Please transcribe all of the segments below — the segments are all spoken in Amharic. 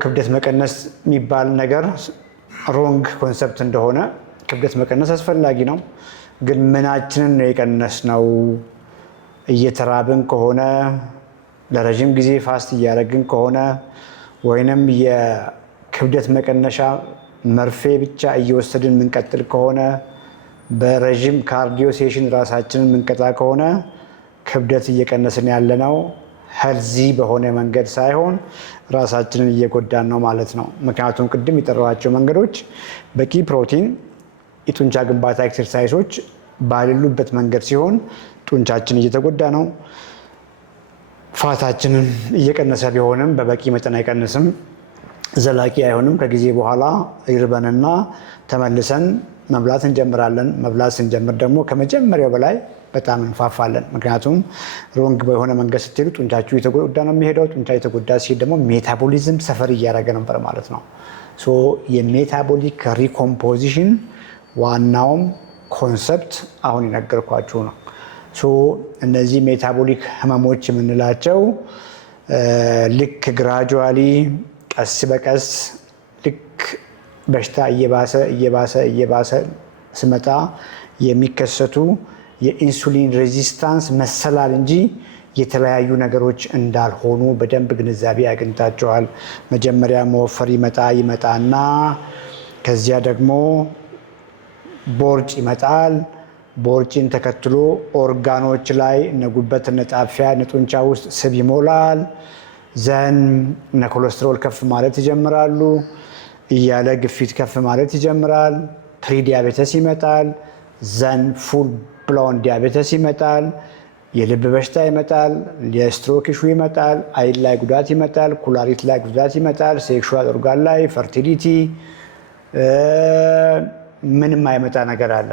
ክብደት መቀነስ የሚባል ነገር ሮንግ ኮንሰፕት እንደሆነ ክብደት መቀነስ አስፈላጊ ነው። ግን ምናችንን ነው የቀነስነው? እየተራብን ከሆነ ለረጅም ጊዜ ፋስት እያደረግን ከሆነ ወይንም የክብደት መቀነሻ መርፌ ብቻ እየወሰድን የምንቀጥል ከሆነ በረጅም ካርዲዮ ሴሽን ራሳችንን የምንቀጣ ከሆነ ክብደት እየቀነስን ያለነው ሄልዚ በሆነ መንገድ ሳይሆን ራሳችንን እየጎዳን ነው ማለት ነው። ምክንያቱም ቅድም የጠራኋቸው መንገዶች በቂ ፕሮቲን፣ የጡንቻ ግንባታ ኤክሰርሳይሶች ባሌሉበት መንገድ ሲሆን ጡንቻችን እየተጎዳ ነው። ፋታችንን እየቀነሰ ቢሆንም በበቂ መጠን አይቀንስም፣ ዘላቂ አይሆንም። ከጊዜ በኋላ ይርበንና ተመልሰን መብላት እንጀምራለን። መብላት ስንጀምር ደግሞ ከመጀመሪያው በላይ በጣም እንፋፋለን። ምክንያቱም ሮንግ በሆነ መንገድ ስትሄዱ ጡንቻችሁ የተጎዳ ነው የሚሄደው። ጡንቻ የተጎዳ ሲሄድ ደግሞ ሜታቦሊዝም ሰፈር እያደረገ ነበር ማለት ነው። የሜታቦሊክ ሪኮምፖዚሽን ዋናውም ኮንሰፕት አሁን የነገርኳችሁ ነው። እነዚህ ሜታቦሊክ ህመሞች የምንላቸው ልክ ግራጁዋሊ ቀስ በቀስ ልክ በሽታ እየባሰ ስመጣ የሚከሰቱ የኢንሱሊን ሬዚስታንስ መሰላል እንጂ የተለያዩ ነገሮች እንዳልሆኑ በደንብ ግንዛቤ አግኝታችኋል። መጀመሪያ መወፈር ይመጣና ከዚያ ደግሞ ቦርጭ ይመጣል። ቦርጭን ተከትሎ ኦርጋኖች ላይ እነ ጉበት፣ እነ ጣፊያ፣ እነ ጡንቻ ውስጥ ስብ ይሞላል። ዘን እነ ኮሌስትሮል ከፍ ማለት ይጀምራሉ። እያለ ግፊት ከፍ ማለት ይጀምራል። ፕሪዲያቤተስ ይመጣል። ዘን ፉል ብሎን ዲያቤተስ ይመጣል። የልብ በሽታ ይመጣል። የስትሮክ ኢሹ ይመጣል። አይን ላይ ጉዳት ይመጣል። ኩላሊት ላይ ጉዳት ይመጣል። ሴክሹዋል ኦርጋን ላይ ፈርቲሊቲ፣ ምንም አይመጣ ነገር አለ።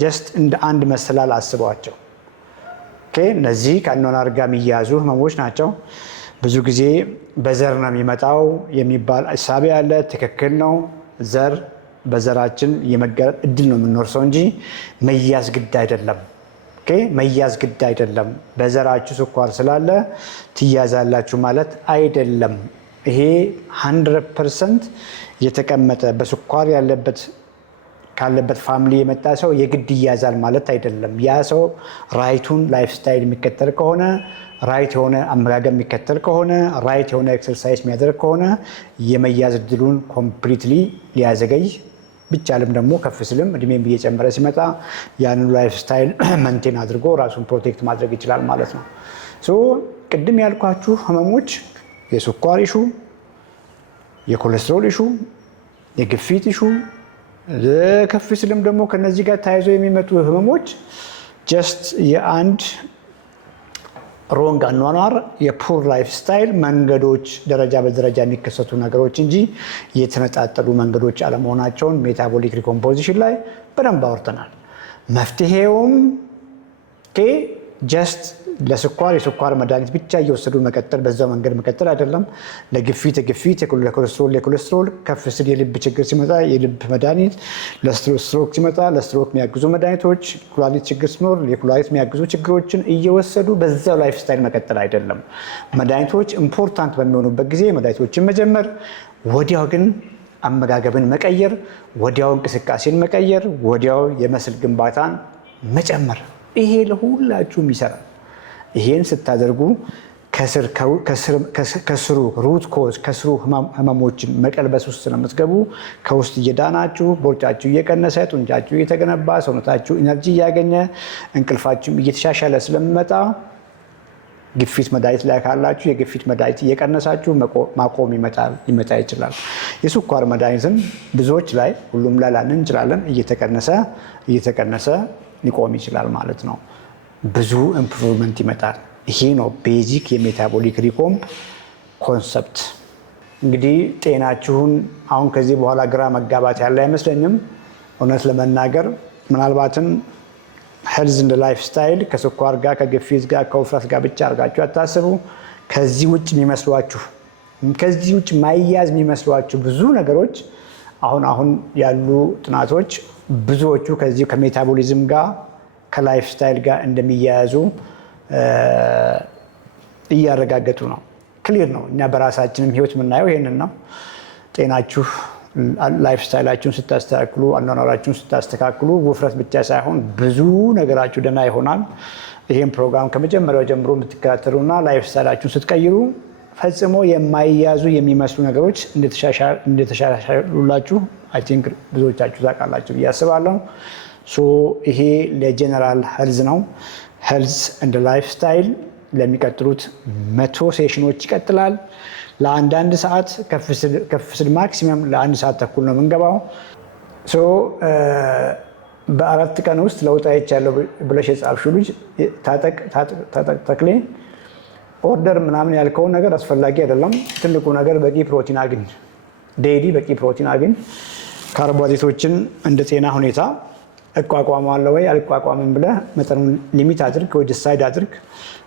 ጀስት እንደ አንድ መሰላል አስቧቸው። እነዚህ ከአኗኗር ጋር የሚያዙ ህመሞች ናቸው። ብዙ ጊዜ በዘር ነው የሚመጣው የሚባል እሳቤ አለ። ትክክል ነው። ዘር በዘራችን የመጋለጥ እድል ነው የምንወርሰው እንጂ መያዝ ግድ አይደለም። መያዝ ግድ አይደለም። በዘራችሁ ስኳር ስላለ ትያዛላችሁ ማለት አይደለም። ይሄ 100% የተቀመጠ በስኳር ካለበት ፋሚሊ የመጣ ሰው የግድ ይያዛል ማለት አይደለም። ያ ሰው ራይቱን ላይፍ ስታይል የሚከተል ከሆነ፣ ራይት የሆነ አመጋገብ የሚከተል ከሆነ፣ ራይት የሆነ ኤክሰርሳይዝ የሚያደርግ ከሆነ የመያዝ እድሉን ኮምፕሊትሊ ሊያዘገይ ቢቻልም ደግሞ ከፍ ስልም እድሜም እየጨመረ ሲመጣ ያንን ላይፍ ስታይል መንቴን አድርጎ ራሱን ፕሮቴክት ማድረግ ይችላል ማለት ነው። ቅድም ያልኳችሁ ህመሞች የስኳር ኢሹ፣ የኮሌስትሮል ኢሹ፣ የግፊት ኢሹ፣ ከፍ ስልም ደግሞ ከነዚህ ጋር ተያይዘው የሚመጡ ህመሞች ጀስት የአንድ ሮንግ አኗኗር የፑር ላይፍ ስታይል መንገዶች ደረጃ በደረጃ የሚከሰቱ ነገሮች እንጂ የተነጣጠሉ መንገዶች አለመሆናቸውን ሜታቦሊክ ሪኮምፖዚሽን ላይ በደንብ አውርተናል። መፍትሄውም ጀስት ለስኳር የስኳር መድኃኒት ብቻ እየወሰዱ መቀጠል፣ በዛው መንገድ መቀጠል አይደለም። ለግፊት የግፊት፣ ለኮሌስትሮል የኮሌስትሮል፣ ከፍ ስል የልብ ችግር ሲመጣ የልብ መድኃኒት፣ ለስትሮክ ሲመጣ ለስትሮክ የሚያግዙ መድኃኒቶች፣ ኩላሊት ችግር ሲኖር የኩላሊት የሚያግዙ ችግሮችን እየወሰዱ በዛው ላይፍ ስታይል መቀጠል አይደለም። መድኃኒቶች ኢምፖርታንት በሚሆኑበት ጊዜ መድኃኒቶችን መጀመር፣ ወዲያው ግን አመጋገብን መቀየር፣ ወዲያው እንቅስቃሴን መቀየር፣ ወዲያው የመስል ግንባታን መጨመር። ይሄ ለሁላችሁም ይሰራል። ይሄን ስታደርጉ ከስሩ ሩት ኮዝ ከስሩ ህመሞችን መቀልበስ ውስጥ ስለምትገቡ ከውስጥ እየዳናችሁ ቦርጫችሁ እየቀነሰ ጡንቻችሁ እየተገነባ ሰውነታችሁ ኢነርጂ እያገኘ እንቅልፋችሁም እየተሻሻለ ስለሚመጣ ግፊት መድኃኒት ላይ ካላችሁ የግፊት መድኃኒት እየቀነሳችሁ ማቆም ሊመጣ ይችላል። የስኳር መድኃኒትም ብዙዎች ላይ ሁሉም ላይ ላንን እንችላለን እየተቀነሰ ሊቆም ይችላል ማለት ነው። ብዙ ኢምፕሩቭመንት ይመጣል። ይሄ ነው ቤዚክ የሜታቦሊክ ሪኮምፕ ኮንሰፕት። እንግዲህ ጤናችሁን አሁን ከዚህ በኋላ ግራ መጋባት ያለ አይመስለኝም። እውነት ለመናገር ምናልባትም ሄልዝ እንደ ላይፍ ስታይል ከስኳር ጋር ከግፊት ጋር ከውፍረት ጋር ብቻ አድርጋችሁ አታስቡ። ከዚህ ውጭ የሚመስሏችሁ ከዚህ ውጭ ማያዝ የሚመስሏችሁ ብዙ ነገሮች አሁን ያሉ ጥናቶች ብዙዎቹ ከዚህ ከሜታቦሊዝም ጋር ከላይፍ ስታይል ጋር እንደሚያያዙ እያረጋገጡ ነው። ክሊር ነው። እኛ በራሳችንም ህይወት የምናየው ይሄንን ነው። ጤናችሁ፣ ላይፍ ስታይላችሁን ስታስተካክሉ፣ አኗኗራችሁን ስታስተካክሉ ውፍረት ብቻ ሳይሆን ብዙ ነገራችሁ ደህና ይሆናል። ይህም ፕሮግራም ከመጀመሪያው ጀምሮ የምትከታተሉና ላይፍ ስታይላችሁን ስትቀይሩ ፈጽሞ የማይያዙ የሚመስሉ ነገሮች እንደተሻሻሉላችሁ አይ ቲንክ ብዙዎቻችሁ ታውቃላችሁ ብዬ አስባለሁ። ይሄ ለጀነራል ሄልዝ ነው። ሄልዝ እንደ ላይፍ ስታይል ለሚቀጥሉት 100 ሴሽኖች ይቀጥላል። ለአንዳንድ ሰዓት ከፍ ስል ማክሲመም ለ1 ሰዓት ተኩል ነው የምንገባው። በ4 ቀን ውስጥ ለውጥ አይቻለሁ ብለሽ የጻፍሽው ልጅ ታጠቅ ተክሌ ኦርደር ምናምን ያልከውን ነገር አስፈላጊ አይደለም። ትልቁ ነገር በቂ ፕሮቲን አግኝ፣ ዴይሊ በቂ ፕሮቲን አግኝ። ካርቦሃይድሬቶችን እንደ ጤና ሁኔታ እቋቋማለሁ ወይ አልቋቋምም ብለህ መጠኑን ሊሚት አድርግ ወይ ዲሳይድ አድርግ።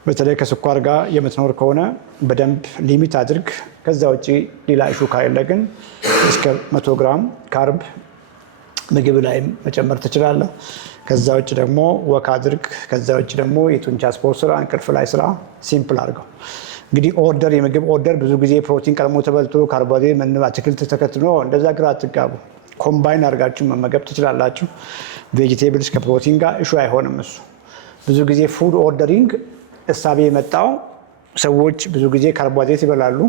በተለይ ከስኳር ጋር የምትኖር ከሆነ በደንብ ሊሚት አድርግ። ከዛ ውጭ ሌላ ኢሹ ካለ ግን እስከ 100 ግራም ካርብ ምግብ ላይ መጨመር ትችላለህ። ከዛ ውጭ ደግሞ ወክ አድርግ። ከዛ ውጭ ደግሞ የጡንቻ ስፖርት ስራ፣ እንቅልፍ ላይ ስራ። ሲምፕል አድርገው። እንግዲህ ኦርደር የምግብ ኦርደር ብዙ ጊዜ ፕሮቲን ቀድሞ ተበልቶ ካርቦሃይድሬት አትክልት ተከትሎ እንደዛ ግራ አትጋቡ። ኮምባይን አድርጋችሁ መመገብ ትችላላችሁ። ቬጂቴብልስ ከፕሮቲን ጋር እሹ አይሆንም። እሱ ብዙ ጊዜ ፉድ ኦርደሪንግ እሳቤ የመጣው ሰዎች ብዙ ጊዜ ካርቦሃይድሬት ይበላሉ።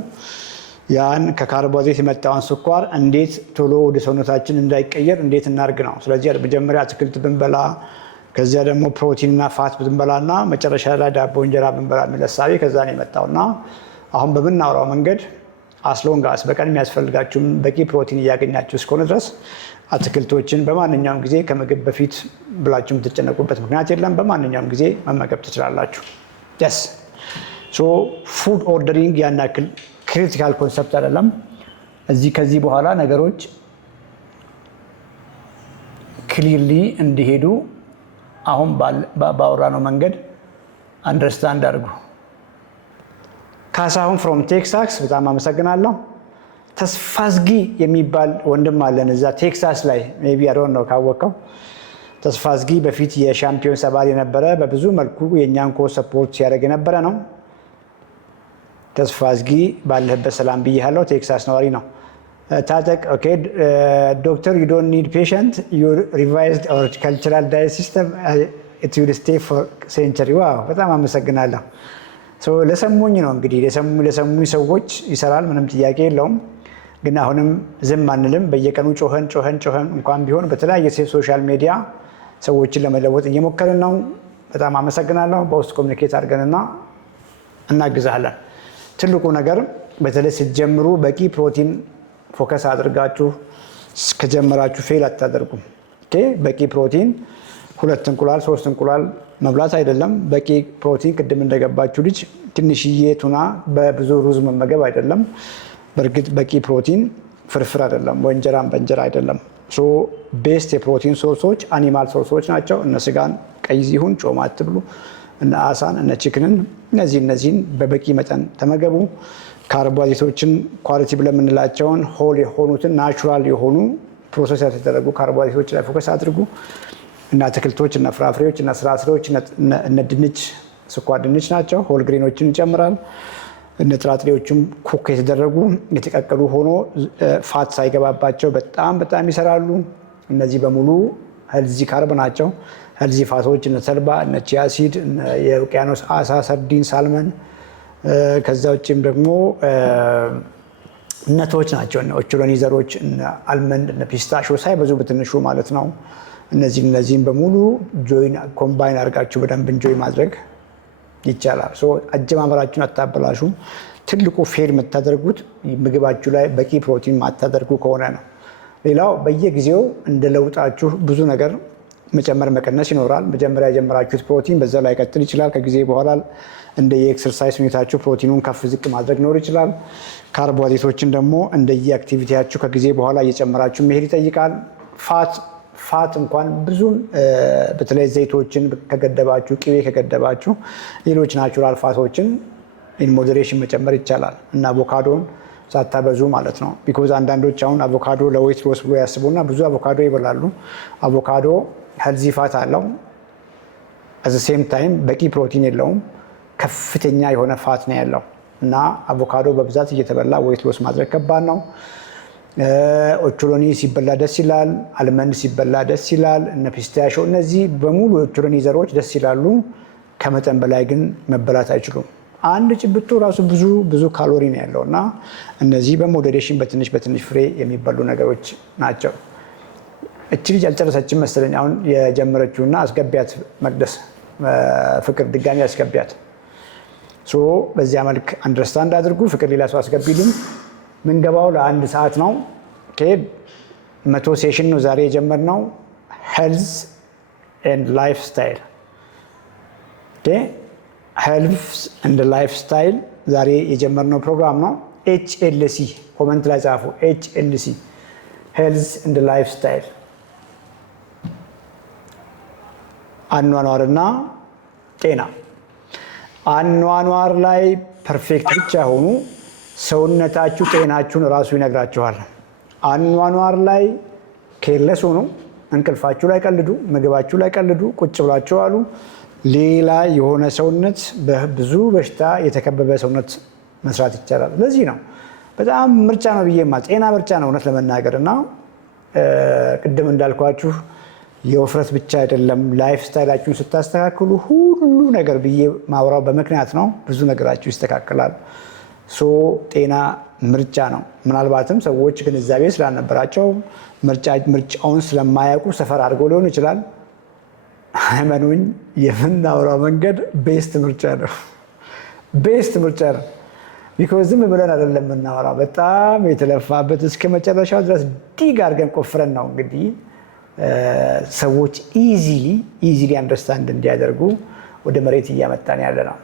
ያን ከካርቦሃይድሬት የመጣውን ስኳር እንዴት ቶሎ ወደ ሰውነታችን እንዳይቀየር እንዴት እናርግ ነው። ስለዚህ መጀመሪያ አትክልት ብንበላ፣ ከዚያ ደግሞ ፕሮቲንና ፋት ብንበላና መጨረሻ ላይ ዳቦ እንጀራ ብንበላ የሚል እሳቤ ከዛ ነው የመጣውና አሁን በምናወራው መንገድ አስሎንጋስ በቀን የሚያስፈልጋችሁም በቂ ፕሮቲን እያገኛችሁ እስከሆነ ድረስ አትክልቶችን በማንኛውም ጊዜ ከምግብ በፊት ብላችሁ የምትጨነቁበት ምክንያት የለም። በማንኛውም ጊዜ መመገብ ትችላላችሁ። ስ ፉድ ኦርደሪንግ ያን ያክል ክሪቲካል ኮንሰፕት አይደለም። ከዚህ በኋላ ነገሮች ክሊርሊ እንዲሄዱ አሁን ባወራነው መንገድ አንደርስታንድ አድርጉ። ካሳሁን ፍሮም ቴክሳስ በጣም አመሰግናለሁ። ተስፋዝጊ የሚባል ወንድም አለን እዛ ቴክሳስ ላይ ሜይ ቢ አዶን ነው ካወቀው። ተስፋዝጊ በፊት የሻምፒዮንስ አባል የነበረ በብዙ መልኩ የእኛን ኮርስ ሰፖርት ሲያደርግ የነበረ ነው። ተስፋዝጊ ባለህበት ሰላም ብያለሁ። ቴክሳስ ነዋሪ ነው። ታጠቅ ኦኬ ዶክተር ዩ ዶንት ኒድ ፔሸንት ዩ ሪቫይዝድ አወር ካልቸራል ዳየት ሲስተም ኢት ዊል ስቴይ ፎር ሴንቸሪ። ዋው በጣም አመሰግናለሁ። ለሰሙኝ ነው እንግዲህ ለሰሙኝ ሰዎች ይሰራል፣ ምንም ጥያቄ የለውም። ግን አሁንም ዝም አንልም። በየቀኑ ጮኸን እንኳን ቢሆን በተለያየ ሶሻል ሚዲያ ሰዎችን ለመለወጥ እየሞከርን ነው። በጣም አመሰግናለሁ። በውስጥ ኮሚኒኬት አድርገንና እናግዛለን። ትልቁ ነገር በተለይ ስትጀምሩ በቂ ፕሮቲን ፎከስ አድርጋችሁ ከጀመራችሁ ፌል አታደርጉም። በቂ ፕሮቲን 2 እንቁላል 3 እንቁላል መብላት አይደለም። በቂ ፕሮቲን ቅድም እንደገባችሁ ልጅ ትንሽዬ ቱና በብዙ ሩዝ መመገብ አይደለም። በእርግጥ በቂ ፕሮቲን ፍርፍር አይደለም፣ ወንጀራም በእንጀራ አይደለም። ቤስት የፕሮቲን ሶርሶች አኒማል ሶርሶች ናቸው። እነ ስጋን ቀይ ይሁን ጮማ አትብሉ፣ እነ አሳን እነ ቺክንን እነዚህን በበቂ መጠን ተመገቡ። ካርቦሃይድሬቶችን ኳሊቲ ብለን የምንላቸውን ሆል የሆኑትን ናቹራል የሆኑ ፕሮሰስ ያልተደረጉ ካርቦሃይድሬቶች ላይ ፎከስ አድርጉ። እና አትክልቶች እና ፍራፍሬዎች እና ስራስሬዎች እነ ድንች፣ ስኳር ድንች ናቸው። ሆል ግሬኖችን ይጨምራል። እነ ጥራጥሬዎችም ኩክ የተደረጉ የተቀቀሉ ሆኖ ፋት ሳይገባባቸው በጣም ይሰራሉ። እነዚህ በሙሉ ሄልዚ ካርብ ናቸው። ሄልዚ ፋቶች እነ ተልባ፣ እነ ቺያሲድ፣ የውቅያኖስ አሳ፣ ሰርዲን፣ ሳልመን ከዛ ውጭም ደግሞ ነቶች ናቸው። እነ ኦቾሎኒ ዘሮች፣ እነ አልመንድ፣ እነ ፒስታሾ ሳይበዙ በትንሹ ማለት ነው። እነዚህም በሙሉ ጆይን ኮምባይን አድርጋችሁ በደንብ እንጆይ ማድረግ ይቻላል። አጀማመራችሁን አታበላሹ። ትልቁ ፌል የምታደርጉት ምግባችሁ ላይ በቂ ፕሮቲን ማታደርጉ ከሆነ ነው። ሌላው በየጊዜው እንደ ለውጣችሁ ብዙ ነገር መጨመር መቀነስ ይኖራል። መጀመሪያ የጀመራችሁት ፕሮቲን በዛ ላይ ቀጥል ይችላል። ከጊዜ በኋላ እንደ የኤክሰርሳይዝ ሁኔታችሁ ፕሮቲኑን ከፍ ዝቅ ማድረግ ሊኖር ይችላል። ካርቦሃይድሬቶችን ደግሞ እንደየ አክቲቪቲያችሁ ከጊዜ በኋላ እየጨመራችሁ መሄድ ይጠይቃል። ፋት እንኳን ብዙም በተለይ ዘይቶችን ከገደባችሁ፣ ቅቤ ከገደባችሁ ሌሎች ናቹራል ፋቶችን ኢን ሞዴሬሽን መጨመር ይቻላል እና አቮካዶን ሳታበዙ ማለት ነው። ቢኮዝ አንዳንዶች አሁን አቮካዶ ለዌት ሎስ ብሎ ያስቡና ብዙ አቮካዶ ይበላሉ። አቮካዶ ሄልዚ ፋት አለው፣ አት ዘ ሴም ታይም በቂ ፕሮቲን የለውም፣ ከፍተኛ የሆነ ፋት ነው ያለው እና አቮካዶ በብዛት እየተበላ ዌይት ሎስ ማድረግ ከባድ ነው። ኦቾሎኒ ሲበላ ደስ ይላል። አልመንድ ሲበላ ደስ ይላል። እነ ፒስታሾ፣ እነዚህ በሙሉ የኦቾሎኒ ዘሮች ደስ ይላሉ። ከመጠን በላይ ግን መበላት አይችሉም። አንድ ጭብጦ ራሱ ብዙ ካሎሪ ነው ያለው እና እነዚህ በሞዴሬሽን በትንሽ ፍሬ የሚበሉ ነገሮች ናቸው። እቺ ልጅ አልጨረሰችም መሰለኝ አሁን የጀመረችው እና አስገቢያት መቅደስ ፍቅር ድጋሚ አስገቢያት። በዚያ መልክ አንደርስታንድ አድርጉ። ፍቅር ሌላ ሰው አስገቢልኝ። ምንገባው ለ1 ሰዓት ነው። 100 ሴሽን ነው ዛሬ የጀመርነው። ሄልዝ ኤንድ ላይፍ ስታይል ሄልዝ ኤንድ ላይፍ ስታይል ዛሬ የጀመርነው ፕሮግራም ነው። HLC ኮመንት ላይ ጻፉ። HLC ሄልዝ ኤንድ ላይፍ ስታይል አኗኗርና ጤና። አኗኗር ላይ ፐርፌክት ብቻ ሆኑ። ሰውነታችሁ ጤናችሁን ራሱ ይነግራችኋል። አኗኗር ላይ ኬርለስ ሆኑ። እንቅልፋችሁ ላይ ቀልዱ፣ ምግባችሁ ላይ ቀልዱ፣ ቁጭ ብላችሁ አሉ። ሌላ የሆነ ሰውነት በብዙ በሽታ የተከበበ ሰውነት መስራት ይቻላል። ለዚህ ነው በጣም ምርጫ ነው ብዬማ ጤና ምርጫ ነው እውነት ለመናገር እና ቅድም እንዳልኳችሁ የውፍረት ብቻ አይደለም። ላይፍ ስታይላችሁን ስታስተካክሉ ሁሉ ነገር ብዬ ማውራው በምክንያት ነው። ብዙ ነገራችሁ ይስተካከላል። ጤና ምርጫ ነው። ምናልባትም ሰዎች ግንዛቤ ስላልነበራቸው ምርጫውን ስለማያውቁ ሰፈር አድርገው ሊሆን ይችላል። ሃይማኖኝ የምናወራው መንገድ ቤስት ምርጫ ነው። ቤስት ምርጫ ነው። ቢኮዝ ዝም ብለን አይደለም የምናወራው። በጣም የተለፋበት እስከ መጨረሻው ድረስ ዲግ አድርገን ቆፍረን ነው እንግዲህ ሰዎች ኢዚሊ አንደርስታንድ እንዲያደርጉ ወደ መሬት እያመጣን ያለ ነው።